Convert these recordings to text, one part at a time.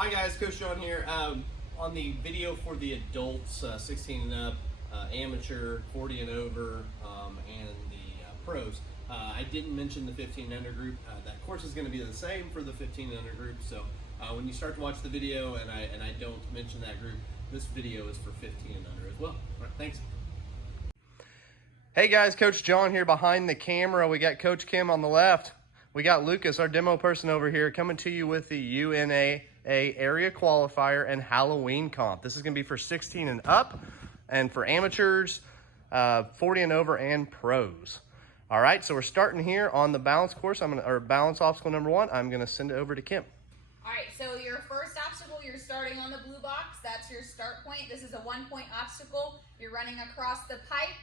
Hi guys, Coach John here. On the video for the adults, 16 and up, amateur, 40 and over, and the pros, I didn't mention the 15 and under group. That course is going to be the same for the 15 and under group. So when you start to watch the video and I don't mention that group, this video is for 15 and under as well. All right, thanks. Hey guys, Coach John here behind the camera. We got Coach Kim on the left. We got Lucas, our demo person over here, coming to you with the UNAA Area Qualifier and Halloween Comp. This is going to be for 16 and up and for amateurs, 40 and over, and pros. All right, so we're starting here on the balance course. Or balance obstacle number 1. I'm going to send it over to Kim. All right, so your first obstacle, you're starting on the blue box. That's your start point. This is a 1-point obstacle. You're running across the pipe.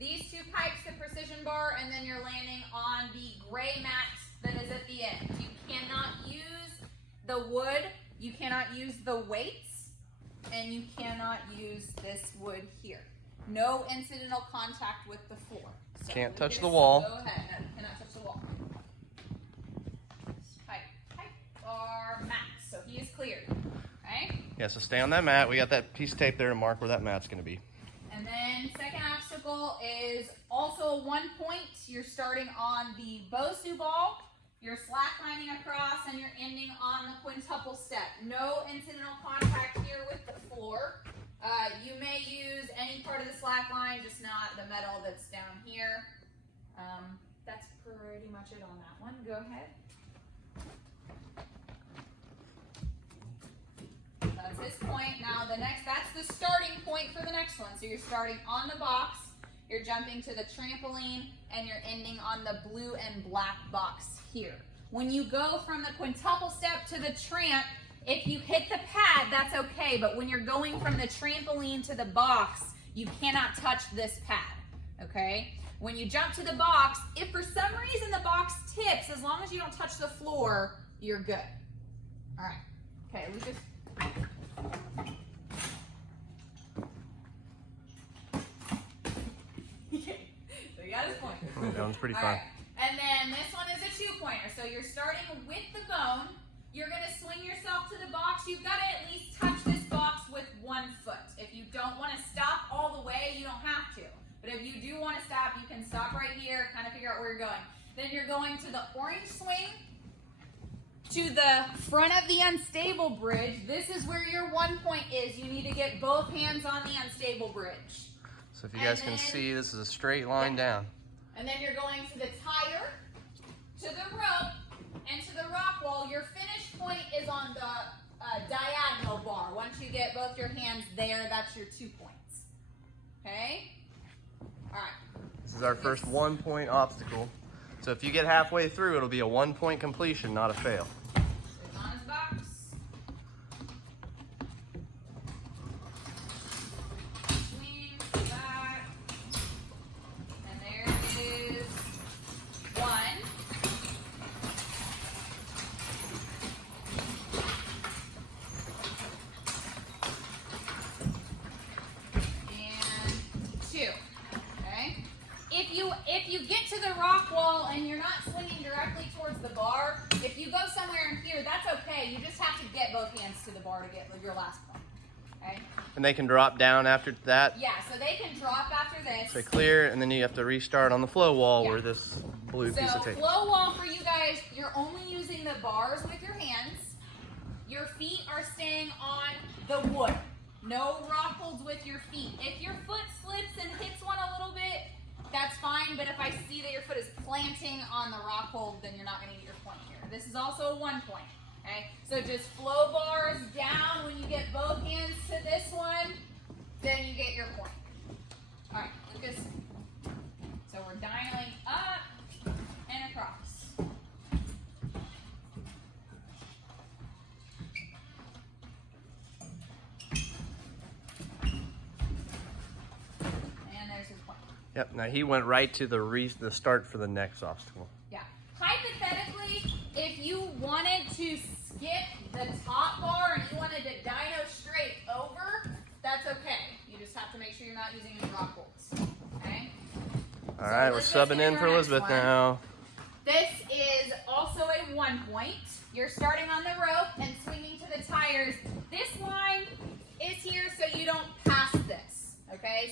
These 2 pipes, the precision bar, and then you're landing on the gray mat that is at the end. You cannot use the wood, you cannot use the weights, and you cannot use this wood here. No incidental contact with the floor. So can't touch the wall. Go ahead, no, cannot touch the wall. Pipe bar, mat, so he is cleared, okay? Yeah, so stay on that mat. We got that piece of tape there to mark where that mat's going to be. And then second obstacle is also a 1 point. You're starting on the Bosu ball. You're slacklining across and you're ending on the quintuple step. No incidental contact here with the floor. You may use any part of the slack line, just not the metal that's down here. That's pretty much it on that one. Go ahead. That's his point. Now the next, that's the starting point for the next one. So you're starting on the box, you're jumping to the trampoline, and you're ending on the blue and black box here. When you go from the quintuple step to the tramp, if you hit the pad, that's okay. But when you're going from the trampoline to the box, you cannot touch this pad, okay? When you jump to the box, if for some reason the box tips, as long as you don't touch the floor, you're good. All right, okay, Lucas. Okay, so you got his point. That one's pretty fun. Right. And then this one is a 2-pointer. So you're starting with the bone. You're going to swing yourself to the box. You've got to at least touch this box with 1 foot. If you don't want to stop all the way, you don't have to. But if you do want to stop, you can stop right here, kind of figure out where you're going. Then you're going to the orange swing to the front of the unstable bridge. This is where your 1 point is. You need to get both hands on the unstable bridge. So if you guys can see, this is a straight line down. And then you're going to the tire, to the rope, and to the rock wall. Your finish point is on the diagonal bar. Once you get both your hands there, that's your 2 points. Okay? All right. This is our first 1 point obstacle. So if you get halfway through, it'll be a 1 point completion, not a fail. So he's on his box. Swing back. And there is 1. And 2. Okay? If you get to the rock wall and you're not swinging directly towards the bar, if you go somewhere in here, that's okay. You just have to get both hands to the bar to get your last point. Okay? And they can drop down after that. Yeah, so they can drop after this. So clear, and then you have to restart on the flow wall where this blue piece of So tape. flow wall for you guys, you're only using the bars with your hands. Your feet are staying on the wood. No rock holds with your feet. If your foot slips and hits one a little bit, that's fine, but if I see that your foot is planting on the rock hold, then you're not going to get your point here. This is also a 1 point, okay? So just flow bars down. When you get both hands to this one, then you get your point. All right, Lucas. So we're dialing up and across. And there's his point. Yep, now he went right to the start for the next obstacle. Yeah. Hypothetically, if you wanted to skip the top bar and you wanted to dyno straight over, that's okay. You just have to make sure you're not using any rock holds. Okay? All right, we're subbing in for Elizabeth now. This is also a 1 point. You're starting on the rope and swinging to the tire.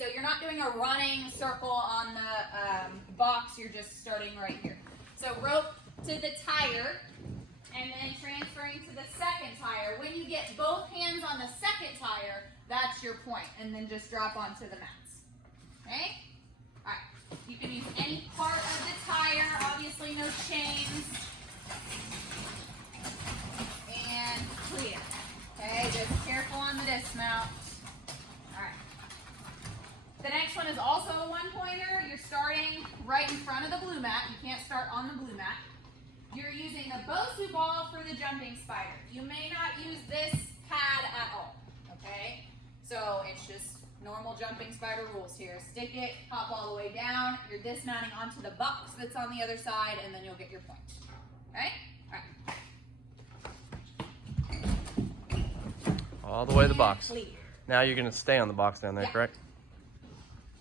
so you're not doing a running circle on the box, you're just starting right here. So rope to the tire, and then transferring to the second tire. When you get both hands on the second tire, that's your point, and then just drop onto the mats. Okay? All right. You can use any part of the tire, obviously no chains. And clear. Okay, just careful on the dismount. All right. The next one is also a one-pointer. You're starting right in front of the blue mat. You can't start on the blue mat. You're using the Bosu ball for the jumping spider. You may not use this pad at all, okay? So it's just normal jumping spider rules here. Stick it, hop all the way down. You're dismounting onto the box that's on the other side, and then you'll get your point, okay? All right. All the way to the box. Clear. Now you're gonna stay on the box down there, Yeah. correct?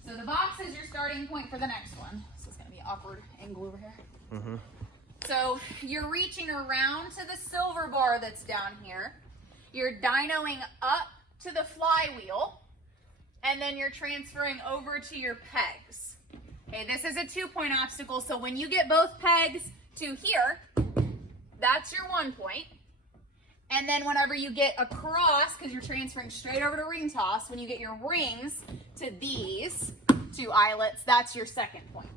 So the box is your starting point for the next one. This is gonna be an awkward angle over here. Mm-hmm. So you're reaching around to the silver bar that's down here. You're dynoing up to the flywheel, and then you're transferring over to your pegs. Okay, this is a 2-point obstacle, so when you get both pegs to here, that's your 1 point. And then whenever you get across, because you're transferring straight over to ring toss, when you get your rings to these two eyelets, that's your 2nd point.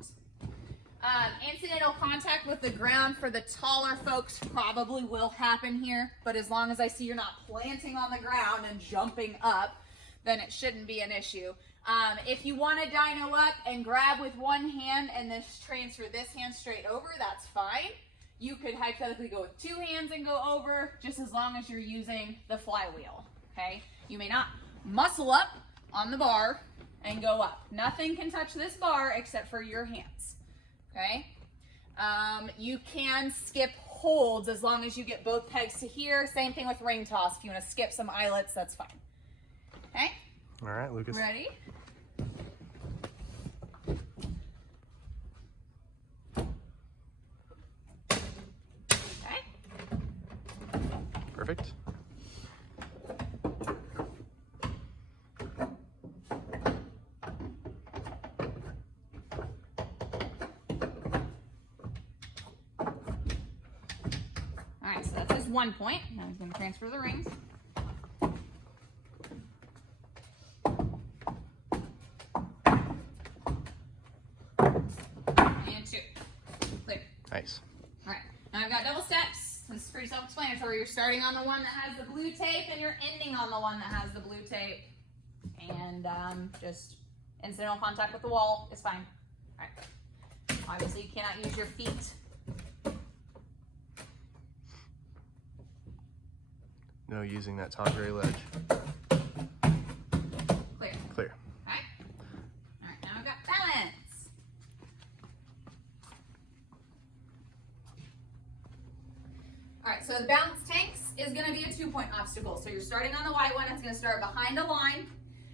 Incidental contact with the ground for the taller folks probably will happen here, but as long as I see you're not planting on the ground and jumping up, then it shouldn't be an issue. If you want to dyno up and grab with one hand and then transfer this hand straight over, that's fine. You could hypothetically go with 2 hands and go over, just as long as you're using the flywheel, okay? You may not muscle up on the bar and go up. Nothing can touch this bar except for your hands, okay? You can skip holds as long as you get both pegs to here. Same thing with ring toss. If you want to skip some eyelets, that's fine, okay? All right, Lucas. Ready? Perfect. All right, so that's his 1 point. Now he's going to transfer the rings. And 2. Clear. Nice. All right, now I've got double steps. This is pretty self-explanatory. You're starting on the one that has the blue tape, and you're ending on the one that has the blue tape. And just incidental contact with the wall is fine. All right. Obviously, you cannot use your feet. No using that top gray ledge. Clear. Clear. All right. All right, now I've got balance. All right, so the balance tanks is going to be a 2-point obstacle. So you're starting on the white one. It's going to start behind a line.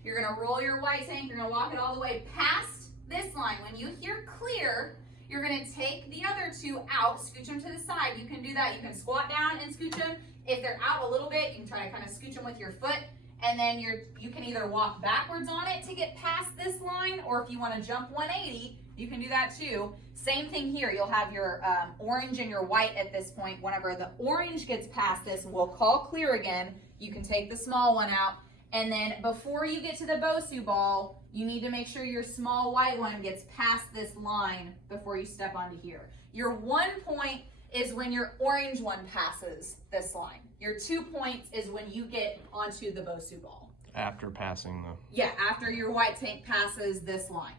You're going to roll your white tank. You're going to walk it all the way past this line. When you hear clear, you're going to take the other 2 out, scooch them to the side. You can do that. You can squat down and scooch them. If they're out a little bit, you can try to kind of scooch them with your foot. And then you can either walk backwards on it to get past this line, or if you want to jump 180, you can do that too. Same thing here. You'll have your orange and your white at this point. Whenever the orange gets past this, we'll call clear again. You can take the small one out. And then before you get to the Bosu ball, you need to make sure your small white one gets past this line before you step onto here. Your 1 point is when your orange one passes this line. Your 2 points is when you get onto the Bosu ball. After passing the... Yeah, after your white tank passes this line,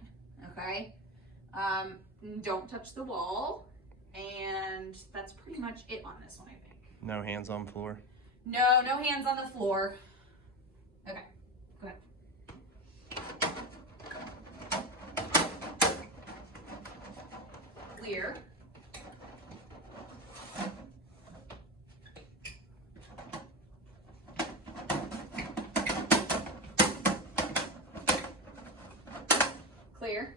okay? Don't touch the wall, and that's pretty much it on this one, I think. No hands on floor. No hands on the floor. Okay, go ahead. Clear. Clear.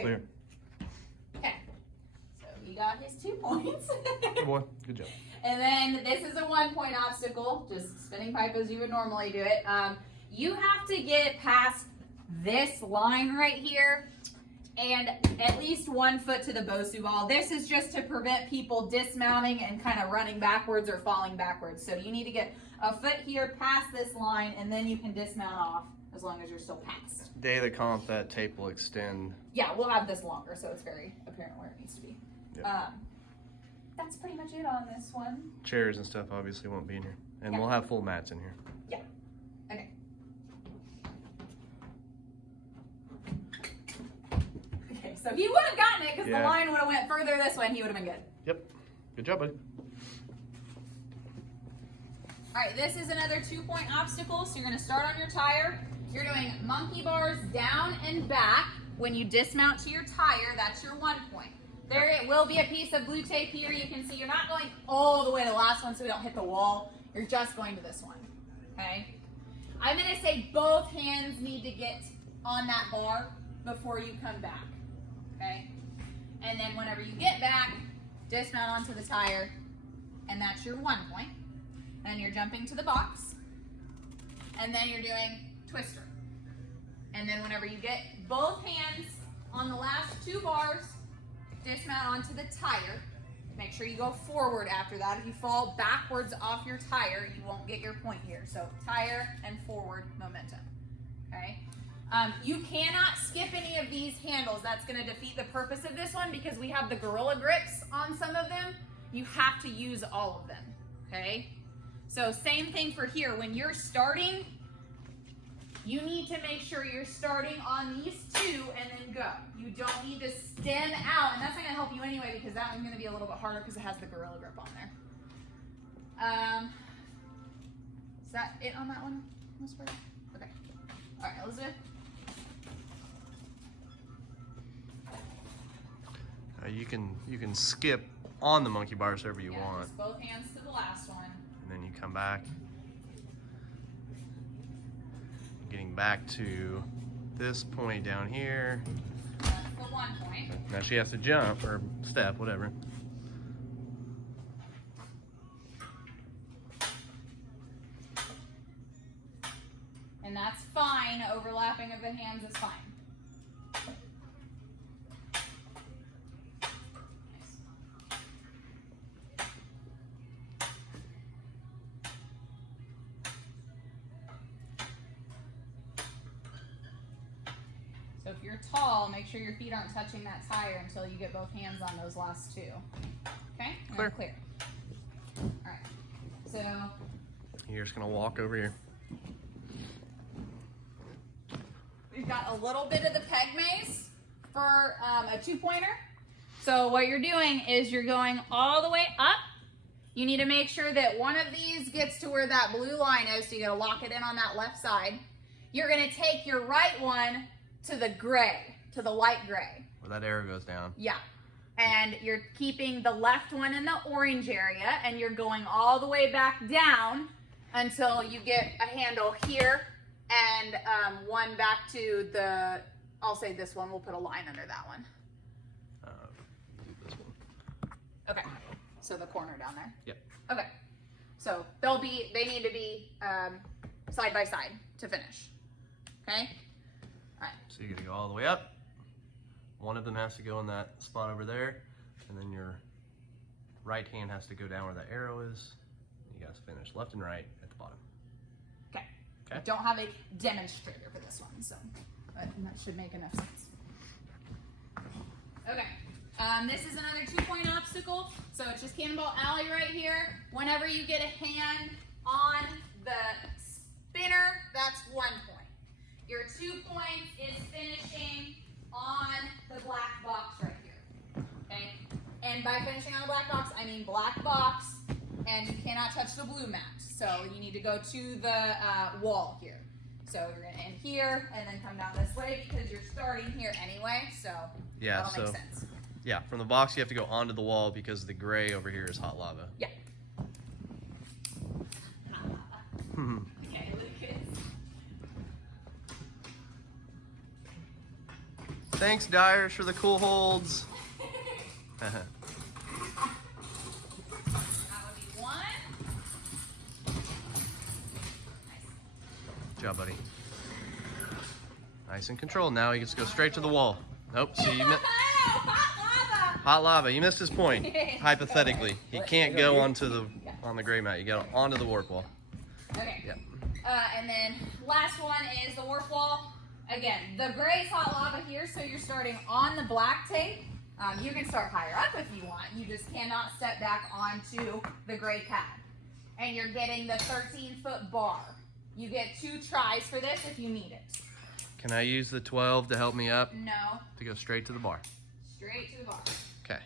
Clear. Okay. So got his 2 points. Good boy. Good job. And then this is a 1 point obstacle, just spinning pipe as you would normally do it. You have to get past this line right here and at least 1 foot to the Bosu ball. This is just to prevent people dismounting and kind of running backwards or falling backwards. So you need to get a foot here past this line and then you can dismount off as long as you're still past. Day of the comp, that tape will extend. Yeah, we'll have this longer so it's very apparent where it needs to be. Yep. That's pretty much it on this one. Chairs and stuff obviously won't be in here. And Yeah. we'll have full mats in here. Yeah. Okay. Okay, so he would have gotten it because Yeah. the line would have went further this way and he would have been good. Yep. Good job, buddy. All right, this is another 2 point obstacle. So you're gonna start on your tire. You're doing monkey bars down and back. When you dismount to your tire, that's your 1 point. There it will be a piece of blue tape here. You can see you're not going all the way to the last one so we don't hit the wall. You're just going to this one, okay? I'm gonna say both hands need to get on that bar before you come back, okay? And then whenever you get back, dismount onto the tire, and that's your 1 point. And you're jumping to the box, and then you're doing twister. And then whenever you get both hands on the last 2 bars, dismount onto the tire. Make sure you go forward after that. If you fall backwards off your tire, you won't get your point here. So tire and forward momentum, okay? You cannot skip any of these handles. That's gonna defeat the purpose of this one because we have the gorilla grips on some of them. You have to use all of them, okay? So same thing for here. When you're starting, you need to make sure you're starting on these 2 and then go. You don't need to stem out, and that's not gonna help you anyway because that one's gonna be a little bit harder because it has the gorilla grip on there. Is that it on that one? Okay. All right, Elizabeth. You can skip on the monkey bars wherever you want. Just both hands to the last one. And then you come back. Getting back to this point down here. That's the 1 point. Now she has to jump or step, whatever. And that's fine. Overlapping of the hands is fine. So if you're tall, make sure your feet aren't touching that tire until you get both hands on those last 2. Okay? Clear. Clear. All right. So You're just gonna walk over here. we've got a little bit of the peg maze for a 2-pointer. So what you're doing is you're going all the way up. You need to make sure that one of these gets to where that blue line is, so you gotta lock it in on that left side. You're gonna take your right one to the gray, to the light gray. Where that arrow goes down. Yeah. And you're keeping the left one in the orange area, and you're going all the way back down until you get a handle here and one back to the, I'll say this one, we'll put a line under that one. This one. Okay, so the corner down there. Yep. Okay, so they need to be side by side to finish. Okay. All right. So you're gonna go all the way up. One of them has to go in that spot over there, and then your right hand has to go down where that arrow is. You guys finish left and right at the bottom. Okay. Okay. I don't have a demonstrator for this one, so but that should make enough sense. Okay. This is another 2-point obstacle. So it's just Cannonball Alley right here. Whenever you get a hand on the spinner, that's 1 point. Your 2 points is finishing on the black box right here. Okay? And by finishing on the black box, I mean black box, and you cannot touch the blue mat. So you need to go to the wall here. So you're gonna end here and then come down this way because you're starting here anyway. So Yeah, that'll so make sense. yeah, from the box you have to go onto the wall because the gray over here is hot lava. Yeah. Okay, Lucas. Thanks, Dyers, for the cool holds. Nice and controlled. Now he gets to go straight to the wall. Nope, see, you Hot hot lava. You missed his point. Hypothetically, he can't go on the gray mat. You got onto the warp wall. lava. Okay. Yep. And then last one is the warp wall. Again, the gray is hot lava here, so you're starting on the black tape. You can start higher up if you want. You just cannot step back onto the gray pad. And you're getting the 13-foot bar. You get 2 tries for this if you need it. Can I use the 12 to help me up? No. To go straight to the bar. Straight to the bar. Okay.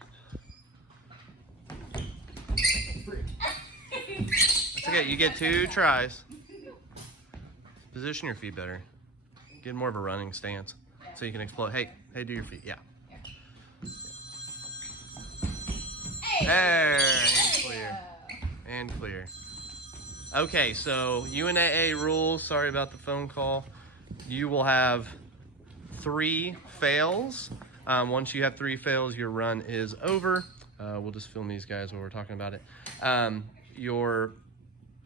That's okay. You get 2 tries. Position your feet better. Get more of a running stance so you can explode. Hey, do your feet. Yeah. Hey. There. And clear. And clear. Okay, so UNAA rules. Sorry about the phone call. You will have 3 fails. Once you have 3 fails, your run is over. We'll just film these guys while we're talking about it. Your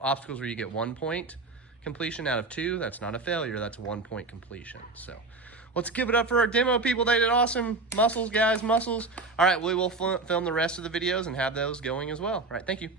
obstacles where you get 1 point completion out of 2, that's not a failure, that's 1 point completion. So let's give it up for our demo people. They did awesome. Muscles, guys, muscles. All right, we will film the rest of the videos and have those going as well. All right, thank you.